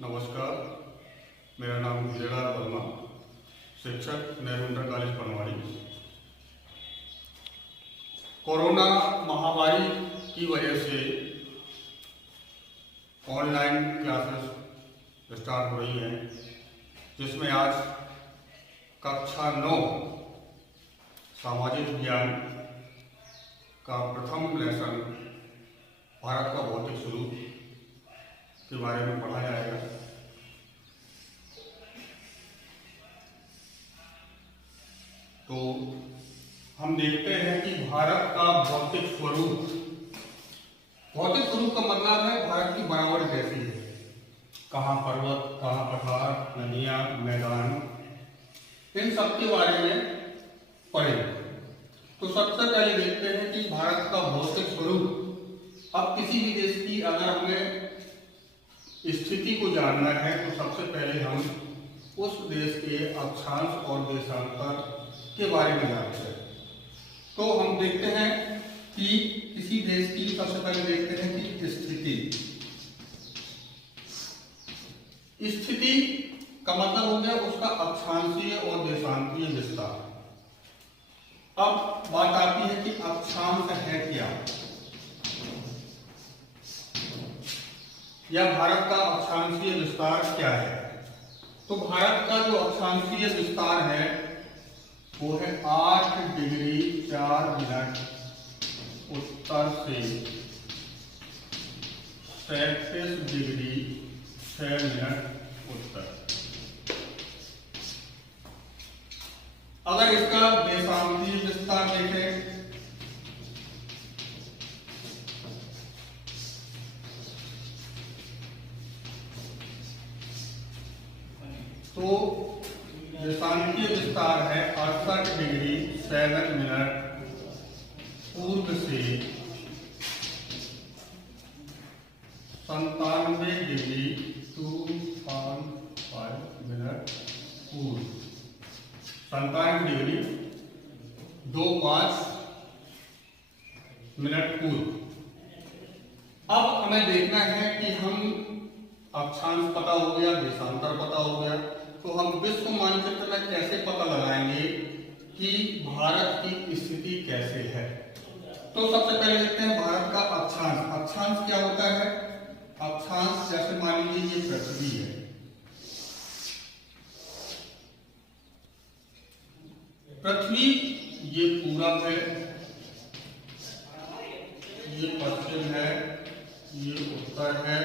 नमस्कार, मेरा नाम विजयलाल वर्मा, शिक्षक नेहरू इंटर कॉलेज पनवाड़ी। कोरोना महामारी की वजह से ऑनलाइन क्लासेस स्टार्ट हो रही हैं, जिसमें आज कक्षा 9 सामाजिक विज्ञान का प्रथम लेसन भारत का भौतिक स्वरूप के बारे में पढ़ा जाएगा। तो हम देखते हैं कि भारत का भौतिक स्वरूप का मतलब है भारत की बनावट कैसी है, कहाँ पर्वत, कहाँ पठार, नदियाँ, मैदान, इन सब के बारे में पढ़ेंगे। तो सबसे पहले देखते हैं कि भारत का भौतिक स्वरूप। अब किसी भी देश की अगर हमें स्थिति को जानना है तो सबसे पहले हम उस देश के अक्षांश और देशांतर के बारे में जानते हैं। तो हम देखते हैं कि किसी देश की सबसे पहले देखते हैं कि स्थिति का मतलब हो गया उसका अक्षांशीय और देशांतीय विस्तार। अब बात आती है कि अक्षांश है क्या, या भारत का अक्षांशीय विस्तार क्या है। तो भारत का जो अक्षांशीय विस्तार है वो है 8 डिग्री 4 मिनट उत्तर से 37 डिग्री 6 मिनट उत्तर। अगर इसका देशांतीय विस्तार देखें तो देशांतीय विस्तार है 68 डिग्री 7 मिनट पूर्व से 97 डिग्री 2.5 मिनट पूर्व। 97 डिग्री 2.5 मिनट पूर्व। अब हमें देखना है कि हम अक्षांश पता हो गया, देशांतर पता हो गया, तो हम विश्व मानचित्र में कैसे पता लगाएंगे कि भारत की स्थिति कैसे है। तो सबसे पहले देखते हैं भारत का अक्षांश। अक्षांश क्या होता है? अक्षांश जैसे मान लीजिए ये पृथ्वी है, पृथ्वी ये पूरब है, ये पश्चिम है, ये उत्तर है,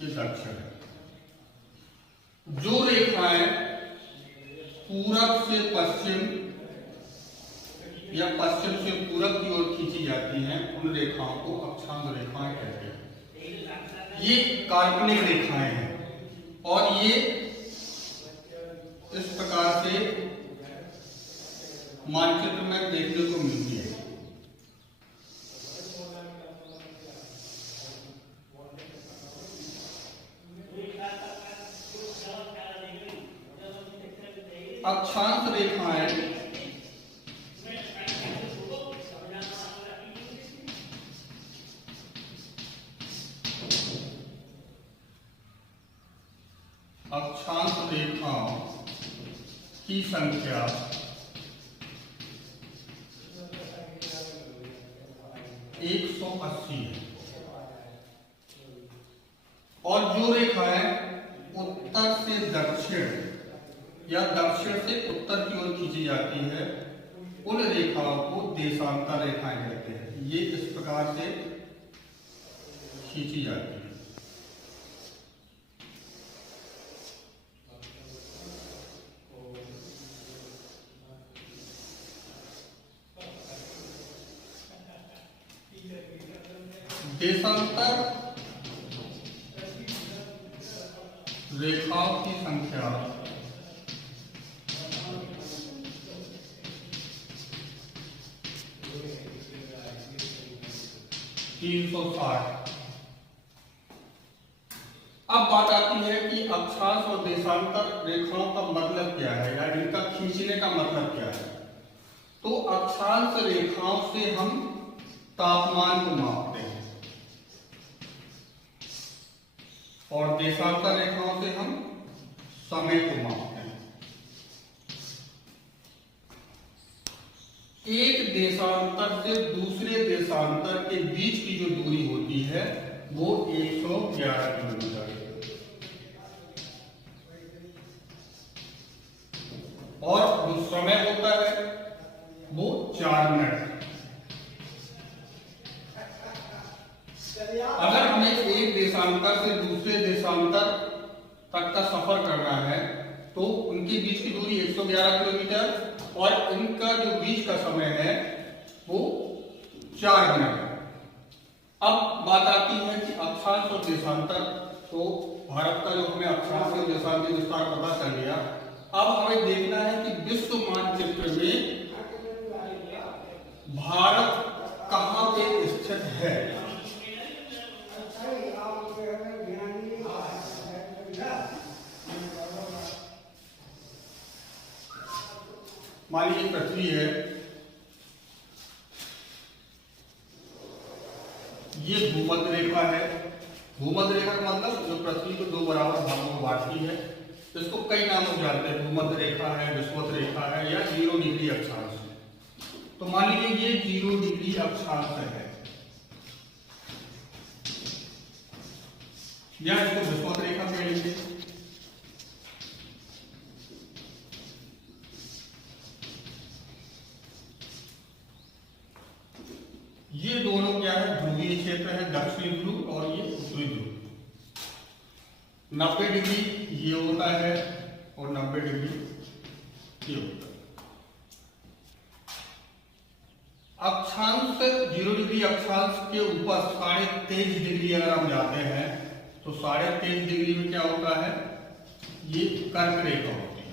ये दक्षिण है। जो रेखाएं पूरब से पश्चिम या पश्चिम से पूरब की ओर खींची जाती हैं उन रेखाओं को अक्षांश रेखाएं कहते हैं। ये काल्पनिक रेखाएं हैं और ये इस प्रकार से मानचित्र में देखने को मिलती है। अक्षांश रेखाएं अक्षांश रेखाओं की संख्या 180 है और जो रेखाएं उत्तर से दक्षिण या दक्षिण से उत्तर की ओर खींची जाती है उन रेखाओं को देशांतर रेखाएं कहते हैं। ये इस प्रकार से खींची जाती है। देशांतर रेखाओं की संख्या 360। अब बात आती है कि अक्षांश और देशांतर रेखाओं का मतलब क्या है या इनका खींचने का मतलब क्या है। तो अक्षांश रेखाओं से हम तापमान को मापते हैं और देशांतर रेखाओं से हम समय को मापते हैं। एक देशांतर से दूसरे देशांतर के बीच की जो दूरी होती है वो 111 किलोमीटर है और जो समय होता है वो 4 मिनट। अगर हमें एक देशांतर से दूसरे देशांतर तक का सफर करना है तो उनके बीच की दूरी 111 किलोमीटर और इनका जो बीच का समय है वो 4 मिनट है। अब बात आती है कि अक्षांश और देशांतर। तो भारत का जो हमें अक्षांश और देशांतर विस्तार पता चल गया। अब हमें देखना है कि विश्व मानचित्र में भारत कहां पे स्थित है। मान लीजिए पृथ्वी है, ये भूमध्य रेखा है। भूमध्य रेखा का मतलब जो पृथ्वी को 2 बराबर भागों में बांटती है। तो इसको कई नामों से जानते हैं, भूमध्य रेखा है, विषुवत रेखा है या 0 डिग्री अक्षांश है। तो मान लीजिए ये 0 डिग्री अक्षांश है या इसको विषुवत रेखा कह लीजिए। ये दोनों क्या है, ध्रुवीय क्षेत्र है, दक्षिणी ध्रुव और ये उत्तरी ध्रुव। 90 डिग्री ये होता है और 90 डिग्री ये होता है। अक्षांश 0 डिग्री अक्षांश के ऊपर 23.5 डिग्री अगर हम जाते हैं तो 23.5 डिग्री में क्या होता है, ये कर्क रेखा होती है।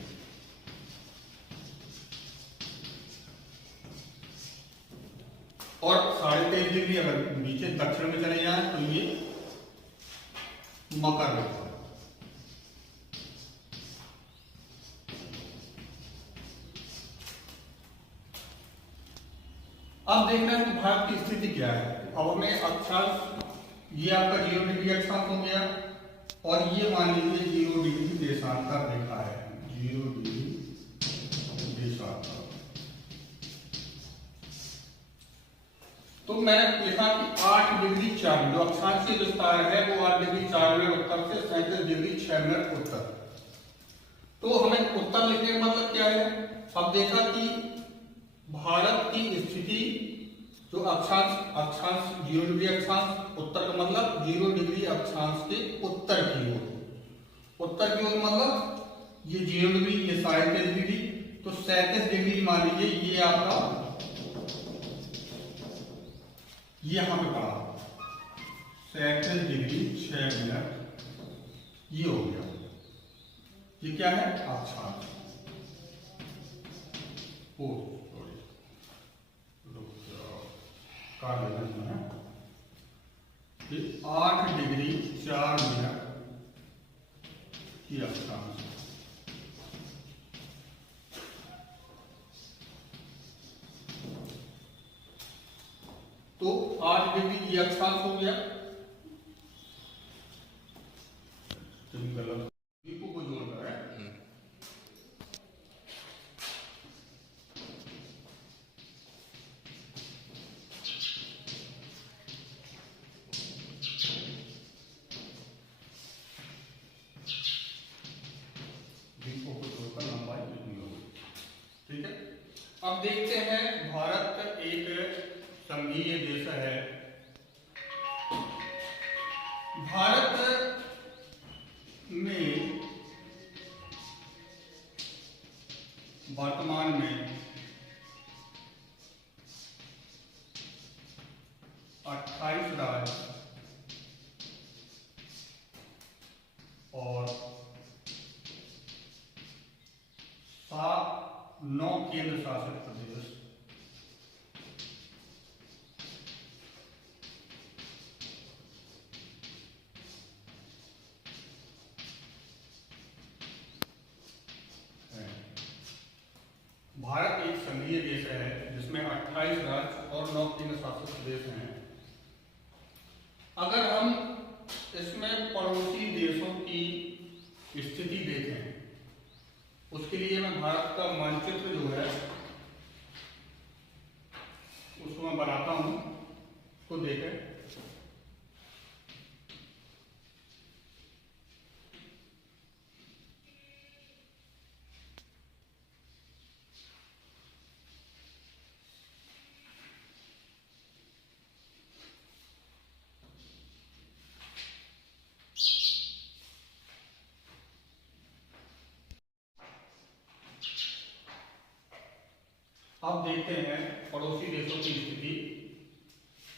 और 23.5 डिग्री अगर नीचे दक्षिण में चले जाए तो ये मकर रेखा। अब देखना है कि भारत की स्थिति क्या है। अब हमें अक्षांश, ये आपका 0 डिग्री अक्षांश हो गया और ये मान लीजिए 0 डिग्री देशांतर रेखा है। 0 डिग्री देशांतर। तो मैंने लिखा कि 8 डिग्री 4 मिनट, जो अक्षांशीय विस्तार है वो 8 डिग्री 4 मिनट उत्तर से 37 डिग्री 6 मिनट उत्तर। तो हमें उत्तर लिखने का मतलब क्या है। अब देखा कि भारत की स्थिति जो अक्षांश 0 डिग्री अक्षांश, उत्तर का मतलब 0 डिग्री अक्षांश के उत्तर की ओर। उत्तर की ओर मतलब ये 0 डिग्री, ये 37 डिग्री, तो 37 डिग्री मान लीजिए ये आपका, ये यहां पे पड़ा 37 डिग्री 6 मिनट, ये हो गया। ये क्या है, अक्षांश। का लेना है 8 डिग्री 4 मिनट की अक्षांश। तो 8 डिग्री ये अक्षांश हो गया। दीपू को जोड़कर है। ठीक है। अब देखते हैं, भारत एक संघीय देश है। भारत में वर्तमान में 28 राज्य और 9 केंद्र शासित प्रदेश है। भारत एक संघीय देश है जिसमें 28 राज्य और 9 केंद्र शासित प्रदेश हैं। अगर हम इसमें पड़ोसी देशों की स्थिति देखें, उसके लिए मैं भारत का मानचित्र जो है उसको मैं बनाता हूं, तो देखें। अब देखते हैं पड़ोसी देशों की स्थिति।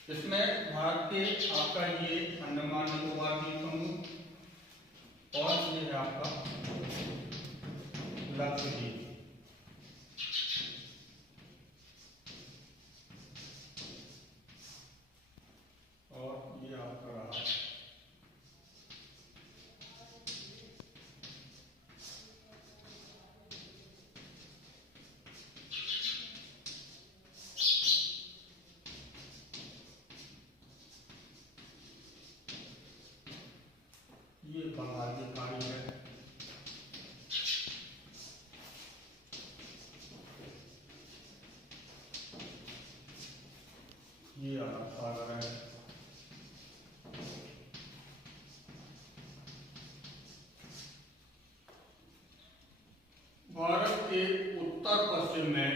इसमें भारत के आपका ये अंडमान निकोबार द्वीप समूह और ये है आपका लक्षद्वीप। और ये आपका रहा ये बंगाल की खाड़ी है। ये अरब सागर है। भारत के उत्तर पश्चिम में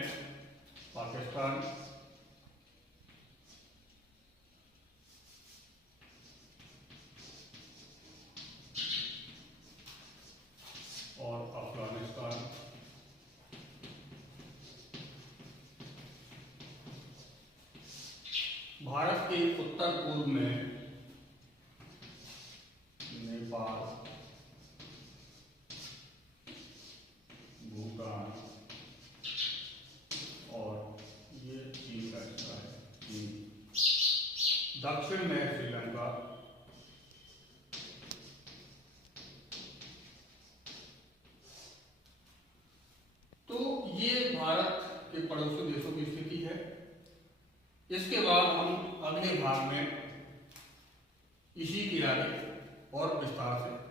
पाकिस्तान, और अफगानिस्तान, भारत के उत्तर पूर्व में नेपाल, भूटान और ये चीन का हिस्सा है चीन। दक्षिण में श्रीलंका, तो ये भारत के पड़ोसी देशों की स्थिति है। इसके बाद हम अगले भाग में इसी की आगे और विस्तार से